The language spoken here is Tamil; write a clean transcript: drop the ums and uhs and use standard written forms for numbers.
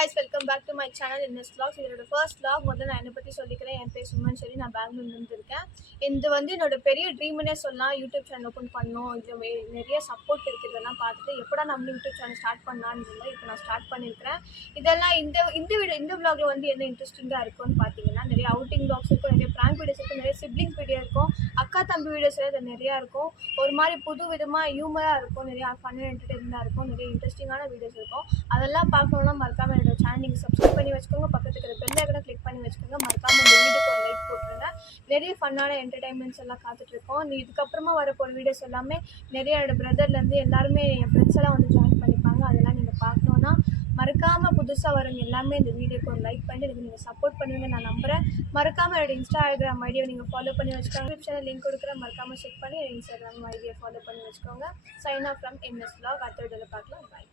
guys, welcome back to my channel in this vlog. இதோட ஃபர்ஸ்ட் vlog முதல்ல நான் என்னை பற்றி சொல்லிக்கிறேன். என் பேர் சுமன் சொல்லி நான் பெங்களூர்லேருந்து இருக்கேன். இது வந்து என்னோட பெரிய ட்ரீம்னே சொல்லலாம். யூடியூப் சேனல் ஓப்பன் பண்ணணும், இது நிறைய சப்போர்ட் இருக்குது. இதெல்லாம் பார்த்துட்டு எப்படா நம்மளும் யூடியூப் சேனல் ஸ்டார்ட் பண்ணலான்னு இப்போ நான் ஸ்டார்ட் பண்ணியிருக்கிறேன். இதெல்லாம் இந்த vlogல வந்து என்ன இன்ட்ரெஸ்டிங்காக இருக்கும்னு பார்த்தீங்கன்னா, நிறைய அவுட்டிங் vlogs இருக்கும், நிறைய ப்ராங்க் வீடியோஸ் இருக்கும், நிறைய சிப்ளிங்ஸ் வீடியோ இருக்கும், அக்கா தம்பி வீடியோஸ் இது நிறையா இருக்கும். ஒரு மாதிரி புது விதமாக ஹியூமராக இருக்கும், நிறைய ஃபன் என்டர்டெயின்மெண்ட்டாக இருக்கும், நிறைய இன்ட்ரெஸ்டிங்கான வீடியோஸ் இருக்கும். அதெல்லாம் பார்க்கணுன்னா மறக்காமல் என்னோட சேனல் நீங்கள் சப்ஸ்கிரைப் பண்ணி வச்சுக்கோங்க. பக்கத்துக்கு இருக்கிற பெல் ஐக்கனை கிளிக் பண்ணி வச்சுக்கோங்க. மறக்காமல் இந்த வீடியோக்கு ஒரு லைக் போட்டுருங்க. நிறைய ஃபன்னான என்டர்டைன்மெண்ட்ஸ் எல்லாம் காத்துட்ருக்கோம். இதுக்கப்புறமா வரப்போகிற வீடியோஸ் எல்லாமே நிறைய என்னோட பிரதர்லேருந்து எல்லாருமே என் ஃப்ரெண்ட்ஸ் எல்லாம் வந்து ஜாயின் பண்ணிப்பாங்க. அதெல்லாம் நீங்கள் பார்க்கணுன்னா மறக்காமல் புதுசாக வரவங்க எல்லாமே இந்த வீடியோக்கு ஒரு லைக் பண்ணி எனக்கு நீங்கள் சப்போர்ட் பண்ணுவீங்க நான் நம்புகிறேன். மறக்காமல் என்னோட இன்ஸ்டாகிராம் ஐடியை நீங்கள் ஃபாலோ பண்ணி வச்சுக்கோங்க. டிஸ்கிரிப்ஷனில் லிங்க் கொடுக்குறேன், மறக்காமல் செக் பண்ணி இன்ஸ்டாகிராம் ஐடியை ஃபாலோ பண்ணி வச்சுக்கோங்க. Sign off from MS vlog. அடுத்த வீடியோவில் பார்க்கலாம். பாய்.